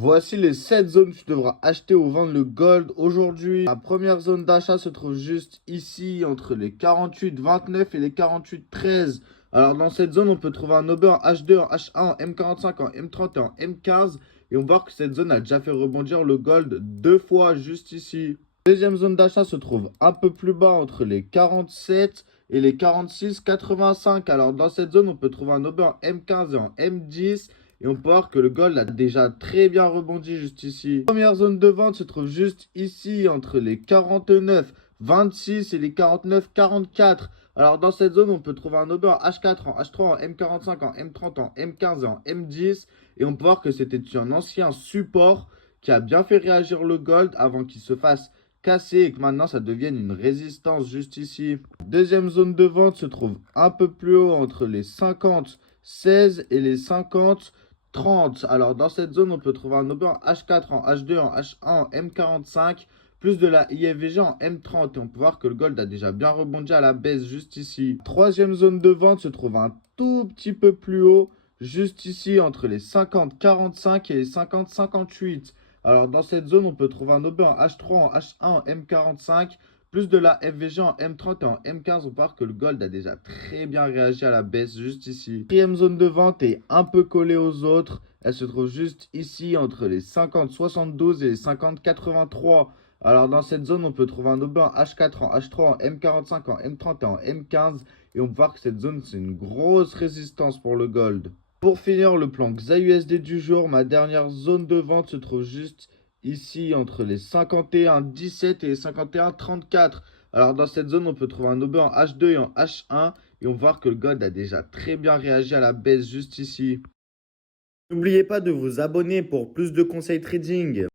Voici les 7 zones où tu devras acheter ou vendre le gold aujourd'hui. La première zone d'achat se trouve juste ici, entre les 48,29 et les 48,13. Alors dans cette zone, on peut trouver un Ober en H2, en H1, en M45, en M30 et en M15. Et on voit que cette zone a déjà fait rebondir le gold 2 fois juste ici. Deuxième zone d'achat se trouve un peu plus bas, entre les 47 et les 46,85. Alors dans cette zone, on peut trouver un Ober en M15 et en M10. Et on peut voir que le gold a déjà très bien rebondi juste ici. La première zone de vente se trouve juste ici, entre les 49,26 et les 49,44. Alors dans cette zone, on peut trouver un Ober en H4, en H3, en M45, en M30, en M15 et en M10. Et on peut voir que c'était un ancien support qui a bien fait réagir le gold avant qu'il se fasse casser et que maintenant ça devienne une résistance juste ici. Deuxième zone de vente se trouve un peu plus haut, entre les 50,16 et les 50,30. Alors dans cette zone, on peut trouver un Ober en H4, en H2, en H1, en M45, plus de la IFVG en M30. Et on peut voir que le gold a déjà bien rebondi à la baisse juste ici. Troisième zone de vente se trouve un tout petit peu plus haut, juste ici, entre les 50,45 et les 50,58. Alors dans cette zone, on peut trouver un Ober en H3, en H1, en M45, plus de la FVG en M30 et en M15. On peut voir que le gold a déjà très bien réagi à la baisse juste ici. Quatrième zone de vente est un peu collée aux autres. Elle se trouve juste ici, entre les 50,72 et les 50,83. Alors dans cette zone, on peut trouver un Ober en H4, en H3, en M45, en M30 et en M15. Et on peut voir que cette zone, c'est une grosse résistance pour le gold. Pour finir, le plan XAUSD du jour, ma dernière zone de vente se trouve juste ici, entre les 51,17 et les 51,34. Alors dans cette zone, on peut trouver un Ober en H2 et en H1. Et on voit que le gold a déjà très bien réagi à la baisse juste ici. N'oubliez pas de vous abonner pour plus de conseils trading.